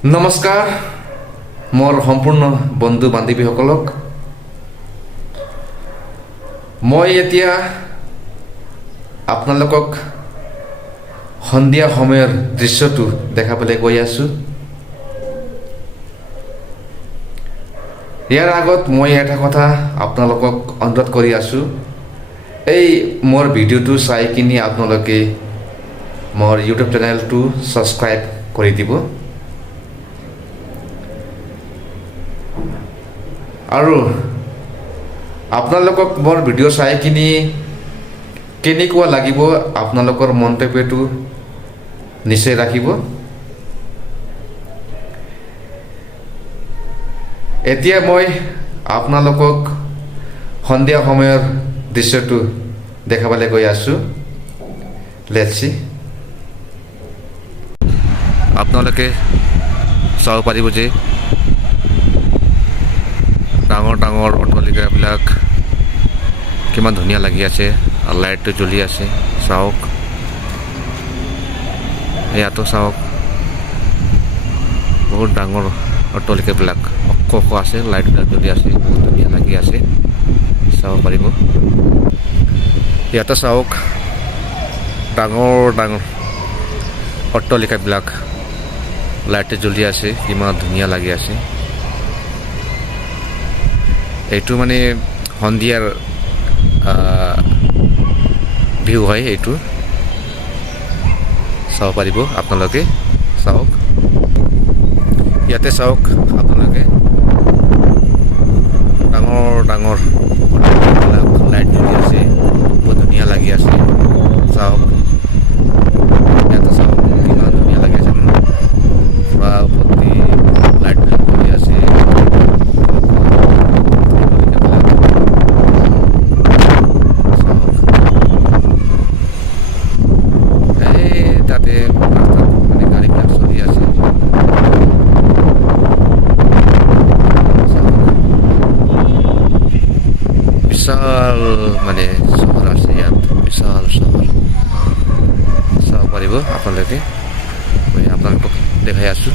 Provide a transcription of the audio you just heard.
নমস্কাৰ মোৰ সম্পূৰ্ণ বন্ধু বান্ধৱীসকলক মই এতিয়া আপোনালোকক সন্ধিয়া সময়ৰ দৃশ্যটো দেখাবলৈ গৈ আছোঁ। ইয়াৰ আগত মই এটা কথা আপোনালোকক অনুৰোধ কৰি আছোঁ, এই মোৰ ভিডিঅ'টো চাই কিনি আপোনালোকে মোৰ ইউটিউব চেনেলটো ছাবস্ক্ৰাইব কৰি দিব আৰু আপোনালোকক মোৰ ভিডিঅ' চাই কিনি কেনেকুৱা লাগিব আপোনালোকৰ মন্তব্যটো নিশ্চয় ৰাখিব। এতিয়া মই আপোনালোকক সন্ধিয়া সময়ৰ দৃশ্যটো দেখাবলৈ গৈ আছোঁ। লেটছ সি। আপোনালোকে চাব পাৰিব যে ডাঙৰ ডাঙৰ অট্টালিকাবিলাক কিমান ধুনীয়া লাগি আছে আৰু লাইটটো জ্বলি আছে। চাওক, ইয়াতো চাওক, বহুত ডাঙৰ অট্টালিকাবিলাক ওখ ওখ আছে, লাইটবিলাক জ্বলি আছে, বহুত ধুনীয়া লাগি আছে, চাব পাৰিব। ইয়াতে চাওক, ডাঙৰ ডাঙৰ অট্টালিকাবিলাক লাইটটো জ্বলি আছে, কিমান ধুনীয়া লাগি আছে। এইটো মানে সন্ধিয়াৰ ভিউ হয়, এইটো চাব পাৰিব আপোনালোকে। চাওক, ইয়াতে চাওক আপোনালোকে, ডাঙৰ ডাঙৰ লাইট জ্বলি আছে, বহুত ধুনীয়া লাগি আছে। চাওক, ইয়াতে চাওক কিমান ধুনীয়া লাগি আছে, পুৰা ভৰ্তি লাইটবিলাক জ্বলি আছে। তাতে ৰাস্তাত মানে গাড়ীবিলাক চলি আছে। বিশাল মানে চহৰ আছে ইয়াত, বিশাল চহৰ চাব পাৰিব আপোনালোকে। মই আপোনালোকক দেখাই আছোঁ।